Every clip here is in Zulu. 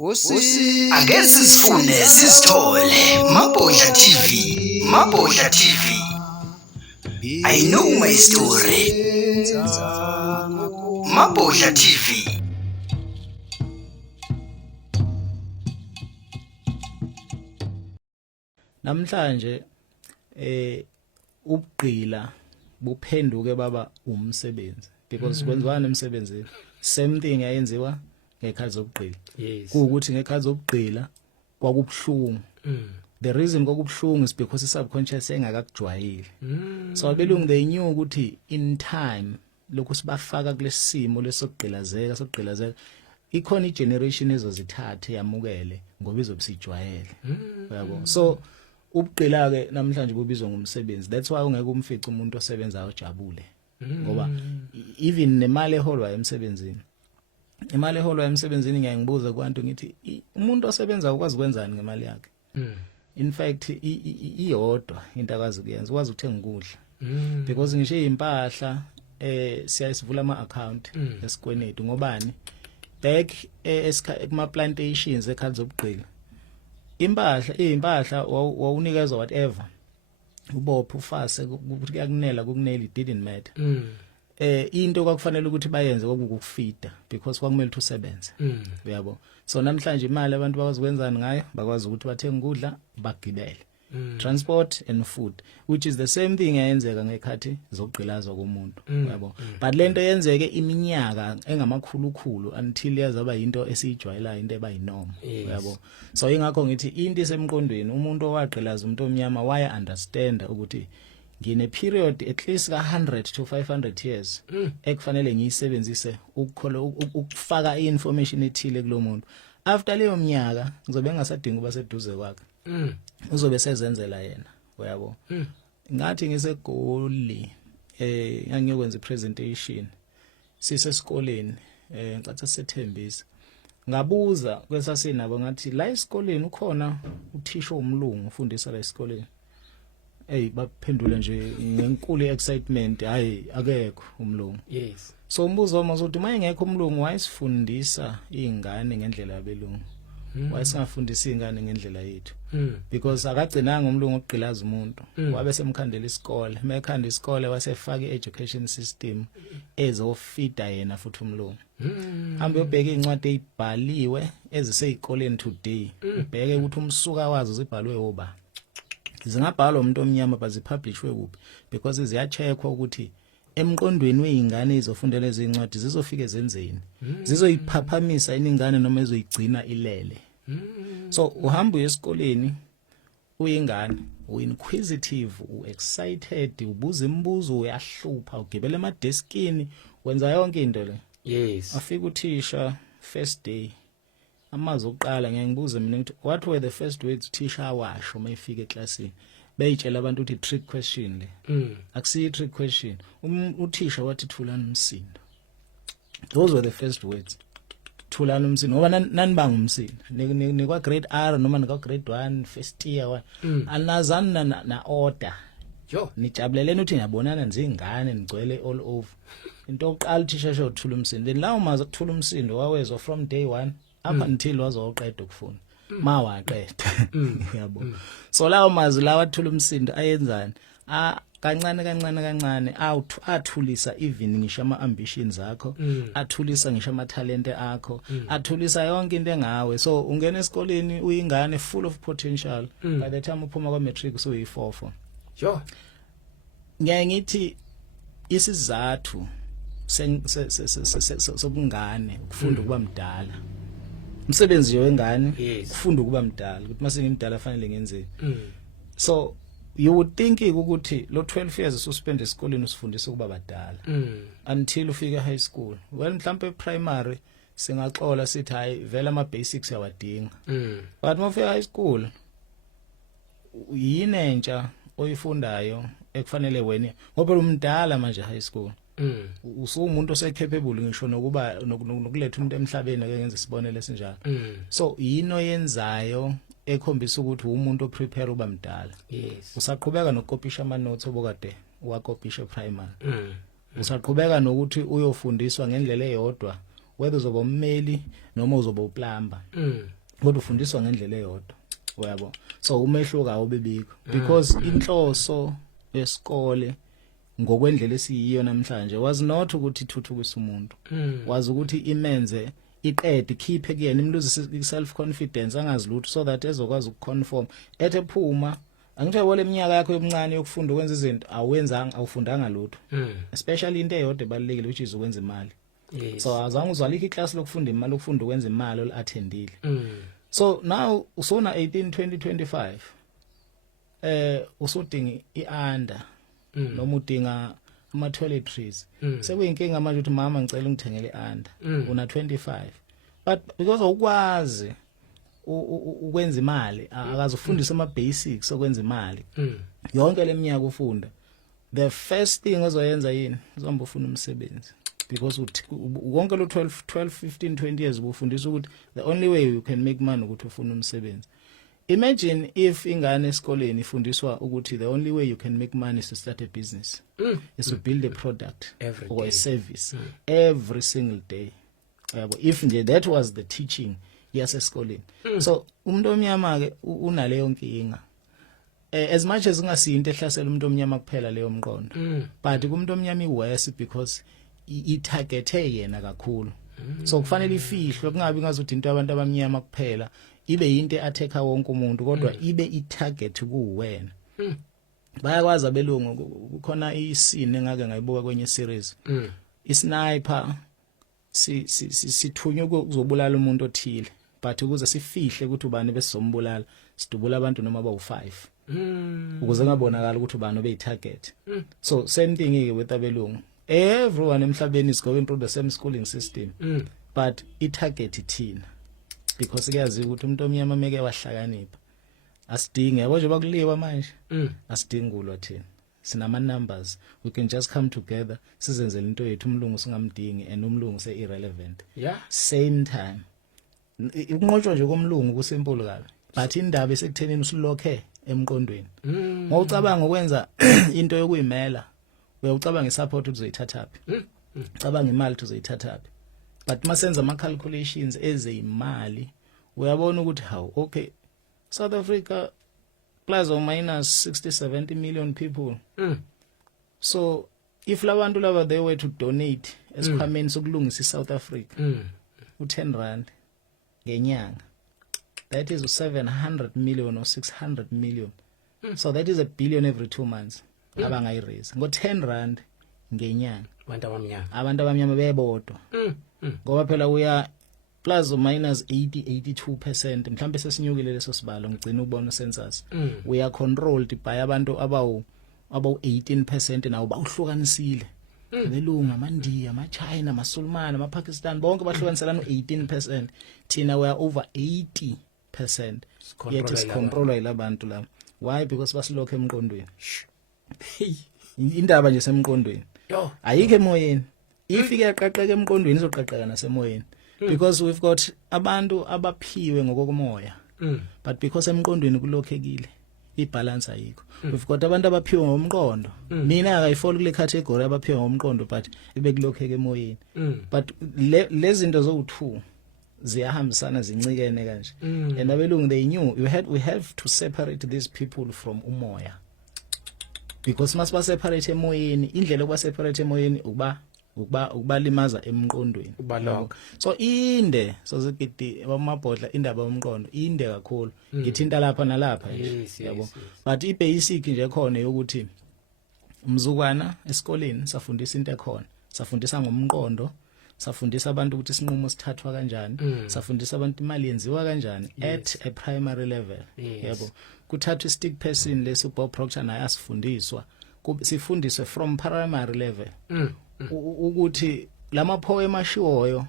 Ake sizifune sizithole Mabhodla TV. Mabhodla TV. I know my story. Mabhodla TV. Namhlanje ubugqila buphenduke baba umsebenzi because kwenziwa nemsebenzini same thing ayenziwa ngekhathi zobugqila ukuthi ngekhathi zobugqila kwakubhlungu the reason kwakubhlungu is because isubconscious engakakujwayele so abelungu they knew ukuthi in time lokho sibafaka kulesimo lesokugqilazeka ikhona igeneration ezozithatha yamukele ngoba izobusijwayele yabo so ubugqila ke namhlanje bubizwa ngumsebenzi that's why ungeke umfice umuntu osebenza ojabule ngoba even nemali eholwa emsebenzini imali eholwa emsebenzini ngiyangibuza kwantu ngithi umuntu osebenza ukwazi kwenzani ngemali yakhe in fact iyodwa into akwazi kuyenza ukwazi ukuthenga ukudla because ngisho impahla siyasivula ama account esikwenetu ngobani back kuma plantations ekhaya zobugqila impahla wawunikezwa whatever ubopha ufase ukuthi kuyakunela kukunela it didn't matter into kwakufanele ukuthi bayenze kokukufeeda because kwakumele ukuthi usebenze uyabo so namhlanje imali abantu bakwazi kwenzani ngayo bakwazi ukuthi bathenge ukudla bagibele transport and food which is the same thing ayenzeka ngekhathi zokugqilazwa komuntu uyabo but lento yenzeke iminyaka engamakhulukhulu until yazaba into esijwayelayo into ebayinoma uyabo so ingakho ngithi into isemqondweni umuntu owagqilaza umuntu omnyama waya understand ukuthi ngine period at least ka 100 to 500 years ekufanele ngiyisebenzise ukufaka information ethile kulo muntu after leyo minyaka ngizobe ngasadinga uba seduze kwakhe uzobe sezenzela yena uyabo ngathi ngisegoli ngangiyokwenza ipresentation sisesikoleni ngicathi sethembisa ngabuza kwesasinabo ngathi la esikoleni ukhona uthisha omlungu ufundisa la esikoleni baphendula nje ngenkulu excitement hayi akekho umlungu yes so umbuzo wami uzothi mayengekho umlungu wayesifundisa izingane ngendlela yabelungu wayesingafundisa izingane ngendlela yethu because akagcinanga umlungu ogqilaza umuntu wabe semkhandela isikole mekhanda isikole wasefaka i-education system ezofida yena futhi umlungu hambe ubheke incwadi ezibhaliwe eziseyikoleni today ubheke ukuthi umsuka wazo zibhalwe oba zingabhalwa umuntu omnyama bazipublishwe kuphi because ziyacheckwa ukuthi emqondweni weingane izofundela ezincwadi zizofika ezenzeni zizoyiphaphamisa iningane noma ezoyigcina ilele so uhamba esikoleni uyingane uinquisitive uexcited ubuza imibuzo uyahlupha ugibele emadeskini wenza yonke into le yes afika uthisha first day amazi oqala ngiyangibuza mina ngithi what were the first words teacher awasho mayifika eclassini beyitshela abantu ukuthi trick question le akusiyi trick question uthisha wathi thulana umsindo those were the first words thulana umsindo ngoba nani banga umsindo nikwa grade R noma nikwa grade 1 first year anazana na order jo nijabuleleni uthi ngiyabonana nzingane nigcwele all over into oqala uthisha sho thula umsindo then lawo mazi ukuthula umsindo wawezwa from day 1 up until wazoqeda ukufunda mawaqeda yabo so lawo mazwi lawa athula umsindo ayenzani kancane athulisa even ngisho ama ambitions akho athulisa ngisho ama talent akho athulisa yonke into engawe so ungena esikoleni uyingane full of potential by the time uphuma kwa matric so uyi4 jo ngiyangithi isizathu sobungane ukufunda ukuba mdala umsebenzi wengane kufunda ukuba mdala ukuthi mase ngimdala fanele ngenzeni so you would think ukuthi lo 12 years ususpend esikoleni usifundisa ukuba badala until ufika high school well mhlambe primary singaxola sithi hayi vela ama basics yawadinga but mafika high school yini entsha oyifundayo ekufanele wena ngoba umdala manje high school usumuntu osecapable ngisho nokuba nokuletha umuntu emhlabeni ake ngenze isibonelo esinjalo so yino yenzayo ekhombisa ukuthi umuntu oprepare uba mdala yes usaqhubeka nokukopisha ama notes obokade uwakopisha primary usaqhubeka nokuthi uyofundiswa ngendlela eyodwa whether uzoba ummeli noma uzoba uplumber kodwa ufundiswa ngendlela eyodwa uyabo so umehluko awubebikho because inhloso yesikole ngokwendlela esiyiyo namhlanje was not ukuthi ithuthukise umuntu was ukuthi imenze iqede khiphe kuyena imlose self confidence angazi lutho so that ezokwazi ukuconform ethe phuma angithe wole iminyaka yakho yobuncane yokufunda ukwenza izinto awufundanga lutho especially into eyodwa ebalekile which is ukwenza imali so azange uzwalikho iclass lokufunda imali ukufunda ukwenza imali olattendile so now usona 18 20 25 usudinga ianda noma udinga ama toiletries sekuyinkinga manje ukuthi mama ngicela ungithengele ianda una 25 but because ukwazi ukwenza imali akaze ufundise ama basics okwenza imali yonke leminyaka ufunda the first thing ozoyenza yini uzomba ufuna umsebenzi because wonke lo 12 15 20 years ubufundisa ukuthi the only way you can make money ukuthi ufuna umsebenzi. Imagine if ingane esikoleni ifundiswa ukuthi the only way you can make money is to start a business is to build a product or a service every single day. If that was the teaching yasesikoleni so umuntu omnyama ke unaleyo nkinga as much as ungasinto ehlasela umuntu omnyama kuphela leyo mqondo but kumuntu omnyama iworse because itargethe yena kakhulu so kufanele ifihlwe kungabi ngazuthi into abantu abamnyama kuphela ibe yinto atheka wonke umuntu kodwa ibe itarget kuwena bayakwazi abelungu kukhona iscene engake ngayibuka kwenye series isniper sithunywa ukuzobulala umuntu othile but ukuze sifihle ukuthi ubani besombulala sidubula abantu noma bawu5 ukuze ngabonakala ukuthi ubani obeyitarget so same thing ke with abelungu everyone emhlabeni is going through the same schooling system but itarget ithina because kuyazi ukuthi umuntu omnyama meke wahlakanipha asidinge yabo nje bakuliwa manje asidingi kulwa thina sinama numbers we can just come together sizenzele into yethu umlungu singamdingi and umlungu se irrelevant same time ukunqotshwa nje komlungu kusimple kabi but indaba esekuthenini usilokhe emqondweni ngocabanga ukwenza into yokuyimela uyacabanga isupport uzoyithathaphi cabanga imali uzoyithathaphi but masenza ama calculations ezeyimali uyabona ukuthi how okay South Africa plus or minus 60-70 million people so if labantu laba they were to donate esikhwameni sokulungisa iSouth Africa u10 rand ngenyanga that is 700 million or 600 million so that is a billion every 2 months abangayiraise ngo10 rand ngenyanga abantu abamnyama bebodwa ngoba phela uya plus or minus 80-82% mhlambe sesinyukile leso sibalo ngicina ubona census we are controlled by abantu abawu 18% nawo bawuhlukanisile belunga amandiya amaChina amaSulman amaPakistan bonke bahlukaniselana 18% thina we are over 80% yet is controlled yilabantu laba why because basilokho emqondweni indaba nje semqondweni ayike emoyeni ifike yaqaqeka emqondweni izoqaqeka nasemoyeni because we've got abantu abaphiwe ngokomoya but because emqondweni kulokhekile ibalance ayikho we've got abantu abaphiwe ngomqondo mina akayifoli kule category abaphiwe ngomqondo but ibekulokheke emoyeni but lezi zinto zo2 ziyahambisana zincikene kanje and abelungu they knew we have to separate these people from umoya because must ba separate emoyeni indlela yokuba separate emoyeni ukubalimaza emqondweni so inde so zigidi abamabhodla indaba yomqondo inde kakhulu ngithinta lapha nalapha yabo but ibasic nje khona yokuthi umzukwana esikoleni safundisa into ekhona safundisa ngomqondo safundisa abantu ukuthi isinqumo sithathwa kanjani safundisa abantu imali yenziwa kanjani at a primary level yabo kuthathwa stick person leso Bob Proctor naye asifundiswa sifundiswe from primary level ukuthi lama poem ashiwoyo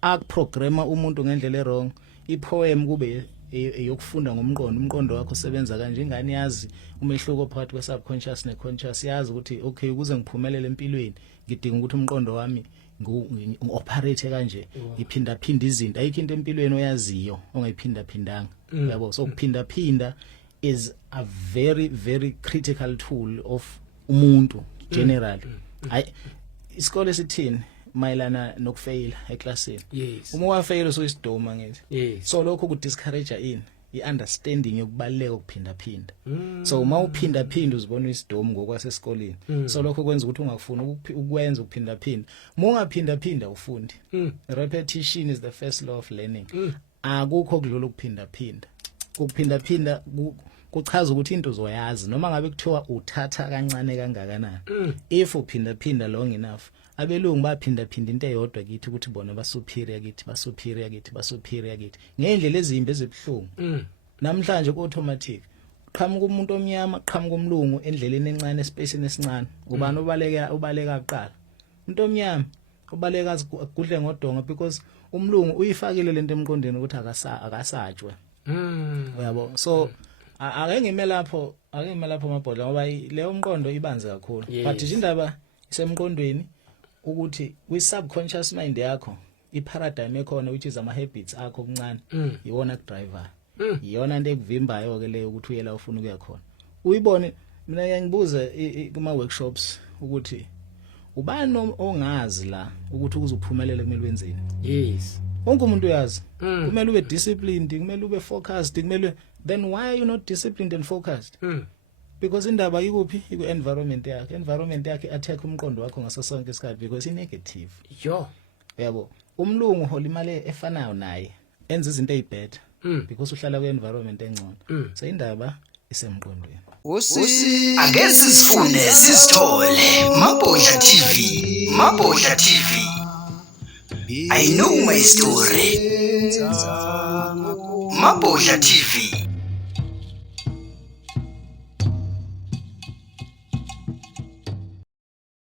akuprograma umuntu ngendlela errong ipoem kube eyokufunda ngomqondo umqondo wakho usebenza kanje ingane yazi umehluko phakathi kwe subconscious ne conscious yazi ukuthi okay ukuze ngiphumelele empilweni ngidinga ukuthi umqondo wami ngu-operate kanje iphinda phinda izinto ayikho into empilweni oyaziyo ongayiphinda phindanga yabo so ukuphinda phinda is a very very critical tool of umuntu generally isikole sithini mayelana nokufail eclassini. Yes. Uma wafail so isidoma ngithi. Yes. So lokho ku discourage ini iunderstanding yokubaleka ukuphinda phinda. So uma uphinda phinda uzibona isidoma ngokwasesikoleni. So lokho kwenza ukuthi ungakufuni ukwenza ukuphinda phinda. Uma ungaphinda phinda ufundi. Repetition is the first law of learning. Akukho kudlula ukuphinda phinda. Ukuphinda phinda kuchaza ukuthi into uzoyazi noma ngabe kuthiwa uthatha kancane kangakanani. If uphinda phinda long enough abelungu baphinda phinda into eyodwa kithi ukuthi bona ba superior kithi ngendlela ezimbi ezibhlungu. Namhlanje ku automatic qhamuka umuntu omnyama qhamuka umlungu endleleni encane espaceni esincane ubani ubaleka kuqala umuntu omnyama ubaleka kudle ngodonga because umlungu uyifakile lento emqondweni ukuthi akasatshwe. Uyabo so ake ngime lapho mabhodla ngoba leyo mqondo ibanze kakhulu. But indaba isemqondweni ukuthi kwi subconscious mind yakho iparadigm ekhona which is ama habits akho kuncane iwona ku driver iyona into ekuvimbayo ke leyo ukuthi uyela ufuna ukuya khona. Uyibone mina ngiyayibuza kuma workshops ukuthi ubani ongazi la ukuthi uzuphumelela kumele wenzeni. Yes. Wonke umuntu uyazi kumele ube disciplined, kumele ube focused, kumele then why are you not disciplined and focused? Because indaba ikuphi iku environment yakhe attack umqondo wakho ngaso sonke isikhathi because i negative. Yabo umlungu hola imali efanayo naye enza izinto ezibhetter because uhlala ku environment engcono. So indaba isemqondweni. Ake sisifune sisithole Mabhodla TV. I know my story. Mabhodla TV.